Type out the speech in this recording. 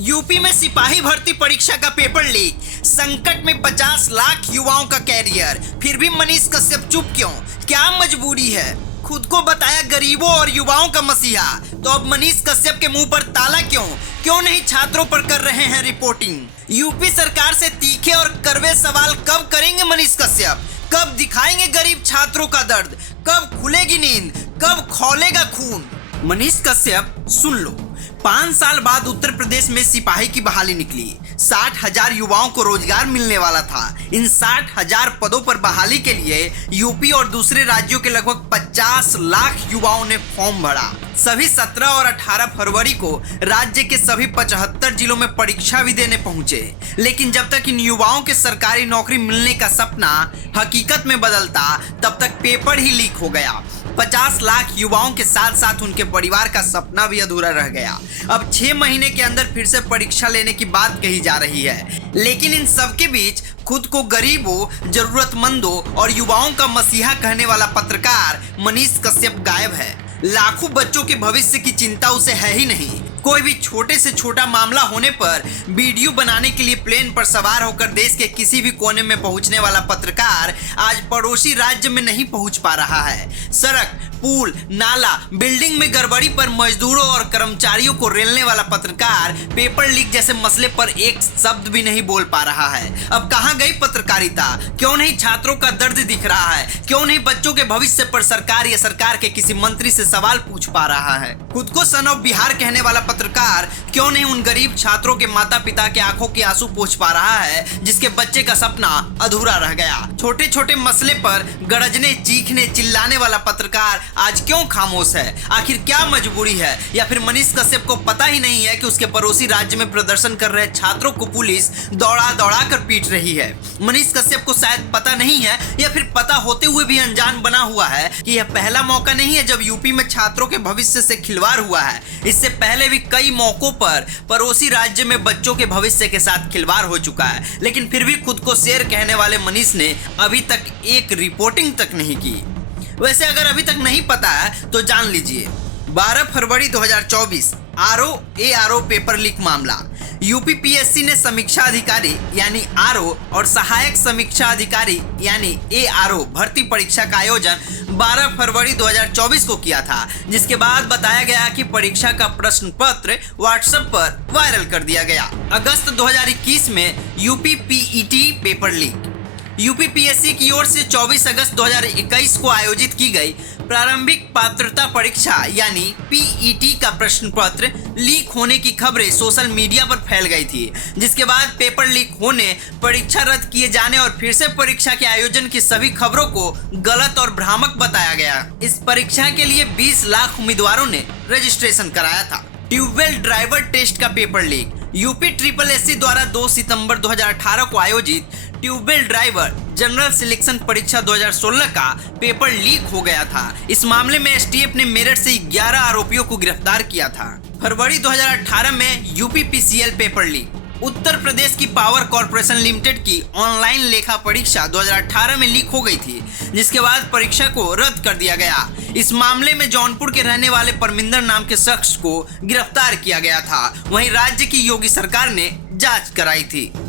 UP में सिपाही भर्ती परीक्षा का पेपर लीक, संकट में 50 लाख युवाओं का कैरियर। फिर भी मनीष कश्यप चुप क्यों? क्या मजबूरी है? खुद को बताया गरीबों और युवाओं का मसीहा, तो अब मनीष कश्यप के मुंह पर ताला क्यों? क्यों नहीं छात्रों पर कर रहे हैं रिपोर्टिंग? यूपी सरकार से तीखे और कड़वे सवाल कब करेंगे मनीष कश्यप? कब दिखाएंगे गरीब छात्रों का दर्द? कब खुलेगी नींद? कब खौलेगा खून? मनीष कश्यप सुन लो, 5 साल बाद उत्तर प्रदेश में सिपाही की बहाली निकली। 60,000 युवाओं को रोजगार मिलने वाला था। इन 60,000 पदों पर बहाली के लिए यूपी और दूसरे राज्यों के लगभग 50 लाख युवाओं ने फॉर्म भरा। सभी 17 और 18 फरवरी को राज्य के सभी 75 जिलों में परीक्षा भी देने पहुंचे। लेकिन जब तक इन युवाओं के सरकारी नौकरी मिलने का सपना हकीकत में बदलता, तब तक पेपर ही लीक हो गया। 50 लाख युवाओं के साथ साथ उनके परिवार का सपना भी अधूरा रह गया। अब 6 महीने के अंदर फिर से परीक्षा लेने की बात कही जा रही है, लेकिन इन सबके बीच खुद को गरीबों, जरूरतमंदों और युवाओं का मसीहा कहने वाला पत्रकार मनीष कश्यप गायब है। लाखों बच्चों के भविष्य की चिंता उसे है ही नहीं। कोई भी छोटे से छोटा मामला होने पर वीडियो बनाने के लिए प्लेन पर सवार होकर देश के किसी भी कोने में पहुंचने वाला पत्रकार आज पड़ोसी राज्य में नहीं पहुंच पा रहा है। सड़क, पुल, नाला, बिल्डिंग में गड़बड़ी पर मजदूरों और कर्मचारियों को रेलने वाला पत्रकार पेपर लीक जैसे मसले पर एक शब्द भी नहीं बोल पा रहा है। अब कहां गई पत्रकारिता? क्यों नहीं छात्रों का दर्द दिख रहा है? क्यों नहीं बच्चों के भविष्य पर सरकार या सरकार के किसी मंत्री से सवाल पूछ पा रहा है? खुद को सन ऑफ बिहार कहने वाला पत्रकार क्यों नहीं उन गरीब छात्रों के माता पिता के आंखों के आंसू पोंछ पा रहा है जिसके बच्चे का सपना अधूरा रह गया? छोटे छोटे मसले पर गरजने, चीखने, चिल्लाने वाला पत्रकार आज क्यों खामोश है? आखिर क्या मजबूरी है? या फिर मनीष कश्यप को पता ही नहीं है कि उसके पड़ोसी राज्य में प्रदर्शन कर रहे छात्रों को पुलिस दौड़ा दौड़ा कर पीट रही है? मनीष कश्यप को शायद पता नहीं है, या फिर पता होते हुए भी अनजान बना हुआ है कि यह पहला मौका नहीं है जब यूपी में छात्रों के भविष्य से खिलवाड़ हुआ है। इससे पहले भी कई मौकों पर पड़ोसी राज्य में बच्चों के भविष्य के साथ खिलवाड़ हो चुका है, लेकिन फिर भी खुद को शेर कहने वाले मनीष ने अभी तक एक रिपोर्टिंग तक नहीं की। वैसे अगर अभी तक नहीं पता है तो जान लीजिए। 12 फरवरी 2024 आरओ पेपर लीक मामला। यूपी पीएससी ने समीक्षा अधिकारी यानी आरओ और सहायक समीक्षा अधिकारी यानी एआरओ भर्ती परीक्षा का आयोजन 12 फरवरी 2024 को किया था, जिसके बाद बताया गया कि परीक्षा का प्रश्न पत्र व्हाट्सएप पर वायरल कर दिया गया। अगस्त 2021 में UP PET paper leak. UP PSC की ओर से 24 अगस्त 2021 को आयोजित की गई प्रारंभिक पात्रता परीक्षा यानी पीईटी का प्रश्न पत्र लीक होने की खबरें सोशल मीडिया पर फैल गई थी, जिसके बाद पेपर लीक होने, परीक्षा रद्द किए जाने और फिर से परीक्षा के आयोजन की सभी खबरों को गलत और भ्रामक बताया गया। इस परीक्षा के लिए 20 लाख उम्मीदवारों ने रजिस्ट्रेशन कराया था। ट्यूबवेल ड्राइवर टेस्ट का paper leak. UP triple SC द्वारा 2 सितंबर 2018 को आयोजित ट्यूबवेल ड्राइवर जनरल सिलेक्शन परीक्षा 2016 का पेपर लीक हो गया था। इस मामले में एसटीएफ ने मेरठ से 11 आरोपियों को गिरफ्तार किया था। फरवरी 2018 में UP PCL paper leak. Uttar Pradesh की पावर कॉर्पोरेशन लिमिटेड की ऑनलाइन लेखा परीक्षा 2018 में लीक हो गई थी, जिसके बाद परीक्षा को रद्द कर दिया गया। इस मामले में जौनपुर के रहने वाले परमिंदर नाम के शख्स को गिरफ्तार किया गया था। वहीं राज्य की योगी सरकार ने जांच कराई थी।